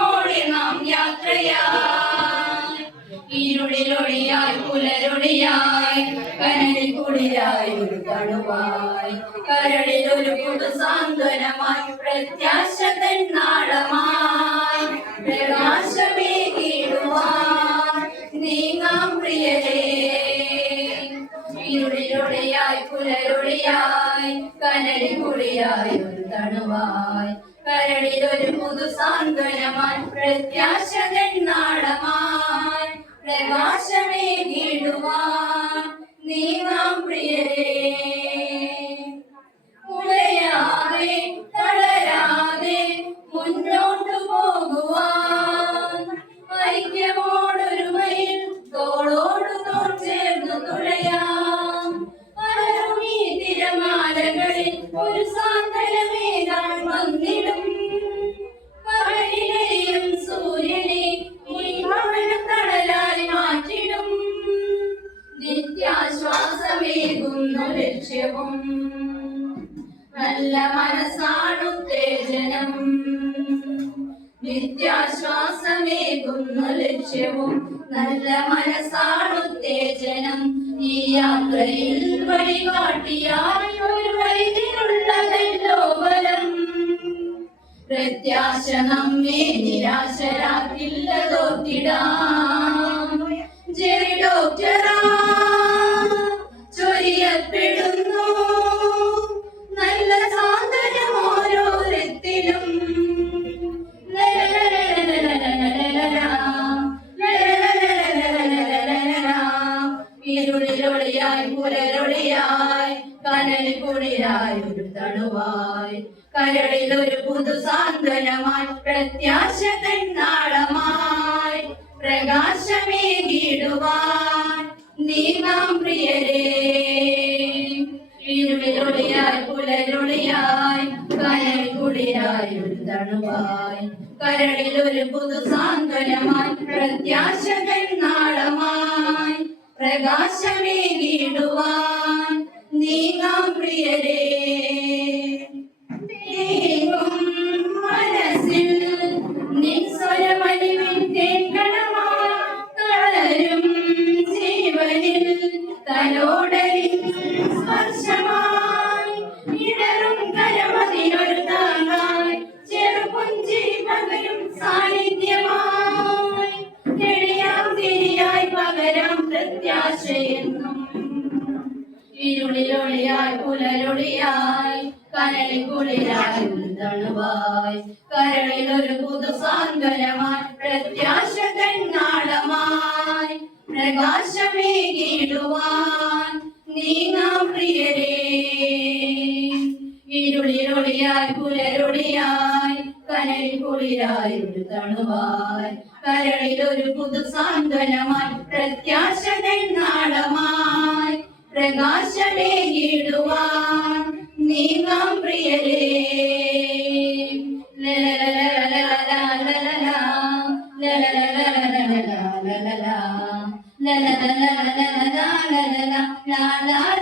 ഐക്യമോടെ നാം യാത്രയായി ഇരുളിലൊളിയായി പുലരൊളിയായി കനലിൽ കുളിരായി ഒരു തണുവായി കരളിൽ ഒരു പുതു സാന്ത്വനമായി പ്രത്യാശ തൻ നാളമായി പ്രകാശമേകിടുവാൻ നീങ്ങാം പ്രിയരേ ഇരുളിലൊളിയായി പുലരൊളിയായി കനലിൽ കുളിരായി ഒരു തണുവായി കരളിൽ ഒരു പുതു സാന്ത്വനമായി പ്രത്യാശ തൻ നാളമായി പ്രകാശമേകിടുവാൻ നീങ്ങാം പ്രിയരേ ഉലയാതെ തളരാതെ മുന്നോട്ടു പോകുവാൻ ഐക്യമോടൊരുമയിൽ തോളോടു തോൾ ചേർന്ന് തുഴയാം അരുമീ തിരമാലകളിൽ ഒരു സാന്ത്വനമേകാൻ വന്നിടും പകലിലെയും സൂര്യനെ തണലായി മാറ്റിടും നിത്യാശ്വാസമേകുന്നു ലക്ഷ്യവും നല്ല മനസ്സാണുത്തേജനം നിത്യാശ്വാസമേകുന്നു ലക്ഷ്യവും നല്ല മനസ്സാണുത്തേജനം ഈ യാത്രയിൽ വഴികാട്ടിയായി ഒരു വൈദ്യനുള്ളതല്ലോ ബലം പ്രത്യാശ നമ്മെ നിരാശരാക്കില്ലതോർത്തിടാം ജെറി ഡോക്ടറാ ചൊരിയപ്പെടുന്നു നല്ല സാന്ത്വനം ഓരോരുത്തിലും ഇരുളിലൊളിയായി പുലരൊളിയായി കനലിൽ കുളിരായി ഒരു തണുവായി കരളിൽ ഒരു പുതു സാന്ത്വനമായി പ്രത്യാശ തൻ നാളമായി പ്രകാശമേകിടുവാൻ നീങ്ങാം പ്രിയരേ ഇരുളിലൊളിയായി പുലരൊളിയായി കനലിൽ കുളിരായി ഒരു തണുവായി കരളിൽ ഒരു പുതു സാന്ത്വനമായി പ്രത്യാശ തൻ നാളമായി പ്രകാശമേകിടുവാൻ നീങ്ങാം പ്രിയരേ നീങ്ങും മനസ്സിൽ നിസ്വരമലിവിൻ തേങ്കണമായി തളരും ജീവനിൽ തലോടലിൻ സ്പർശമായി ഇടറും കരമതിനൊരു താങ്ങായി ചെറുപുഞ്ചിരി പകരും സാന്നിധ്യമായി തെളിയാം തിരിയായി പകരാം പ്രത്യാശയെന്നും ഇരുളിലൊളിയായി പുലരൊളിയായി കനലിൽ കുളിരായി തണുവായി കരളിൽ ഒരു പുതു സാന്ത്വനമായി പ്രത്യാശ തൻ നാളമായി പ്രകാശമേകിടുവാൻ നീങ്ങാം പ്രിയരേ ഇരുളിലൊളിയായി പുലരൊളിയായി കനലിൽ കുളിരായി ഒരു തണുവായി കരളിൽ ഒരു പുതു സാന്ത്വനമായി പ്രത്യാശ തൻ നാളമായി പ്രകാശമേകിടുവാൻ നീങ്ങാം പ്രിയരേ la la la